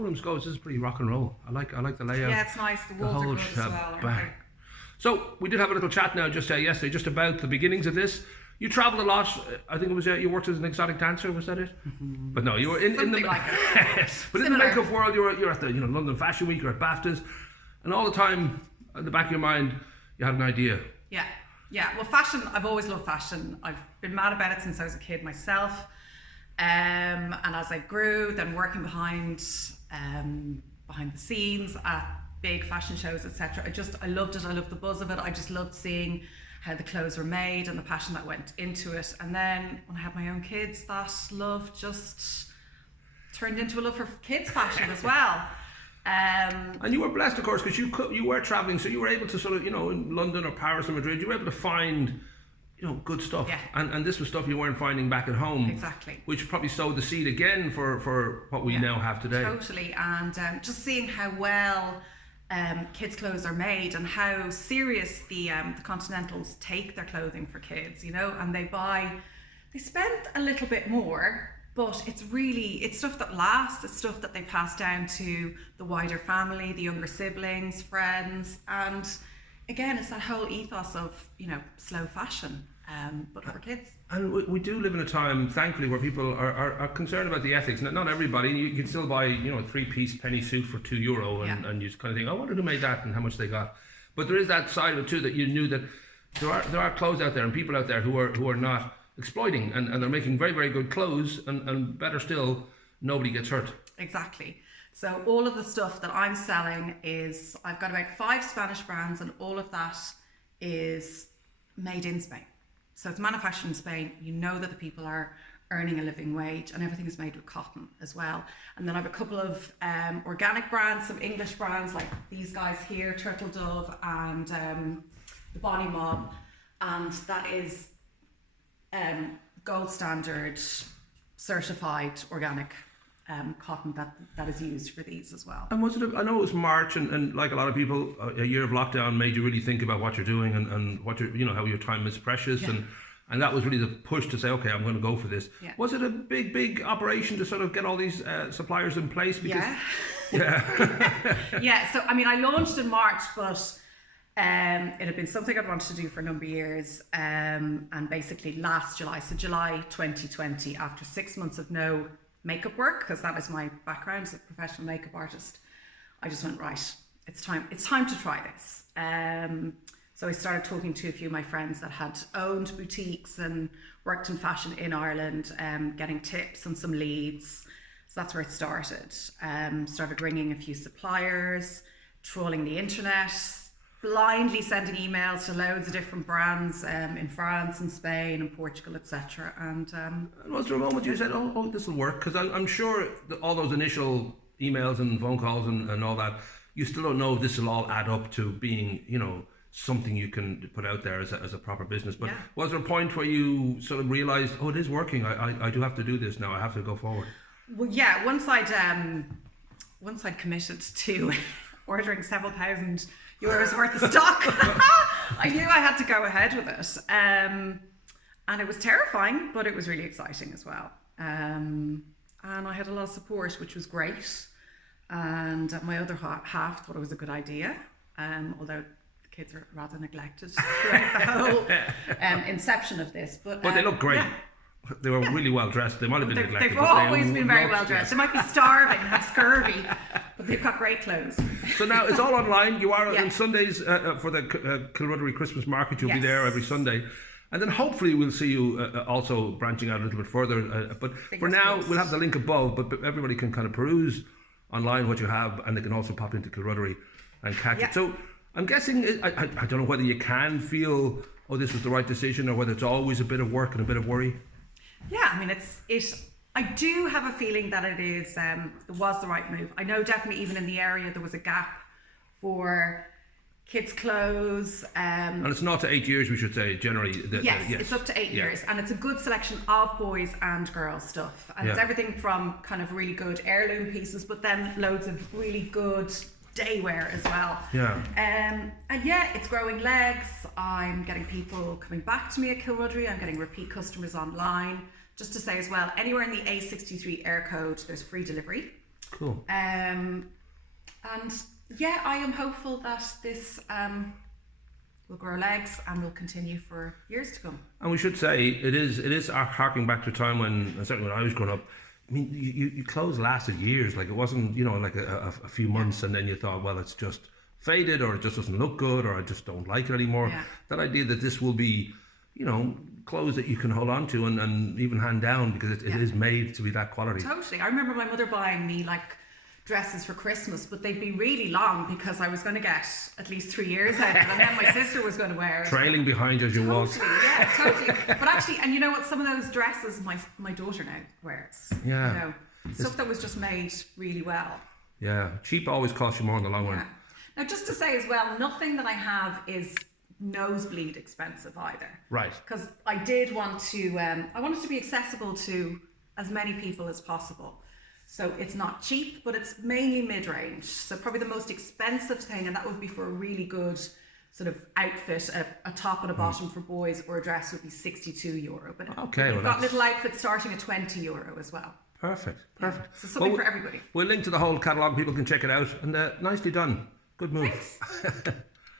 Rooms goes, this is pretty rock and roll. I like the layout. Yeah, it's nice. The walls are good as well, aren't they? So we did have a little chat now just yesterday, just about the beginnings of this. You travelled a lot. I think it was you worked as an exotic dancer. Was that it? Mm-hmm. But no, you were in the like yes. But in the makeup world, you're at the London Fashion Week, you're at BAFTAs, and all the time in the back of your mind, you had an idea. Yeah. Well, fashion. I've always loved fashion. I've been mad about it since I was a kid myself. And as I grew, then working behind the scenes at big fashion shows, etc. I loved it. I loved the buzz of it. I just loved seeing how the clothes were made and the passion that went into it. And then when I had my own kids, that love just turned into a love for kids fashion as well. And you were blessed, of course, because you were traveling, so you were able to sort of, in London or Paris or Madrid, you were able to find good stuff. Yeah. And this was stuff you weren't finding back at home. Exactly. Which probably sowed the seed again for what we now have today. Totally. And just seeing how well kids' clothes are made and how serious the Continentals take their clothing for kids, and they spend a little bit more, but it's stuff that lasts. It's stuff that they pass down to the wider family, the younger siblings, friends, and again, it's that whole ethos of, slow fashion, but for kids. And we do live in a time, thankfully, where people are concerned about the ethics. Not everybody. You can still buy, a 3-piece penny suit for €2 and you kind of think, I wonder who made that and how much they got. But there is that side of it too, that you knew that there are clothes out there and people out there who are not exploiting and they're making very, very good clothes and better still, nobody gets hurt. Exactly. So all of the stuff that I'm selling I've got about 5 Spanish brands, and all of that is made in Spain. So it's manufactured in Spain. You know that the people are earning a living wage, and everything is made with cotton as well. And then I have a couple of organic brands, some English brands like these guys here, Turtle Dove and the Bonnie Mob, and that is gold standard certified organic cotton that is used for these as well. And I know it was March, and like a lot of people, a year of lockdown made you really think about what you're doing and what how your time is precious, and that was really the push to say, okay, I'm going to go for this. Yeah. Was it a big operation to sort of get all these suppliers in place? Because, yeah. So I launched in March, but it had been something I'd wanted to do for a number of years, and basically last July, so July 2020, after 6 months of no makeup work, because that is my background as a professional makeup artist, I just went, right, it's time to try this. So I started talking to a few of my friends that had owned boutiques and worked in fashion in Ireland, getting tips and some leads. So that's where it started. Started ringing a few suppliers, trawling the internet, blindly sending emails to loads of different brands in France and Spain and Portugal, etc. And was there a moment you said, oh, this will work? Because I'm sure that all those initial emails and phone calls and all that, you still don't know if this will all add up to being, something you can put out there as a proper business. But was there a point where you sort of realised, oh, it is working, I do have to do this now, I have to go forward? Well, yeah, once I'd committed to ordering several thousand euros worth of stock, I knew I had to go ahead with it. And it was terrifying, but it was really exciting as well. And I had a lot of support, which was great. And my other half thought it was a good idea, although the kids are rather neglected throughout the whole inception of this. But they look great. Yeah. They were really well dressed. They might have been neglected. They've always been very well dressed. They might be starving and have scurvy, but they've got great clothes. So now it's all online. You are on Sundays for the Kilruddery Christmas Market. You'll be there every Sunday. And then hopefully we'll see you also branching out a little bit further. But for now, we'll have the link above, but everybody can kind of peruse online what you have, and they can also pop into Kilruddery and catch it. So I'm guessing, I don't know whether you can feel, oh, this was the right decision, or whether it's always a bit of work and a bit of worry. Yeah, I do have a feeling that it was the right move. I know definitely even in the area there was a gap for kids' clothes. And it's not to 8 years, we should say, generally. Yes, it's up to 8 years. And it's a good selection of boys and girls stuff. And it's everything from kind of really good heirloom pieces, but then loads of really good day wear as well. Yeah. And it's growing legs. I'm getting people coming back to me at Kilruddery. I'm getting repeat customers online. Just to say as well, anywhere in the A63 air code, there's free delivery. Cool. And yeah, I am hopeful that this will grow legs and will continue for years to come. And we should say it is harking back to a time when, certainly when I was growing up, I mean, you clothes lasted years. Like, it wasn't, like a few months and then you thought, well, it's just faded, or it just doesn't look good, or I just don't like it anymore. Yeah. That idea that this will be, clothes that you can hold on to and even hand down, because it is made to be that quality. Totally. I remember my mother buying me dresses for Christmas, but they'd be really long because I was going to get at least 3 years out of it, and then my sister was going to wear it. Trailing behind you as you walk. Yeah, totally. But actually, and you know what? Some of those dresses my daughter now wears. Yeah. Stuff that was just made really well. Yeah. Cheap always costs you more in the long run. Now, just to say as well, nothing that I have is nosebleed expensive either. Right. Because I did want to, I wanted to be accessible to as many people as possible. So it's not cheap, but it's mainly mid-range. So probably the most expensive thing, and that would be for a really good sort of outfit, a top and a bottom for boys, or a dress would be €62. But you've got little outfits starting at €20 as well. Perfect. So something for everybody. We'll link to the whole catalogue. People can check it out. And nicely done. Good move. Thanks.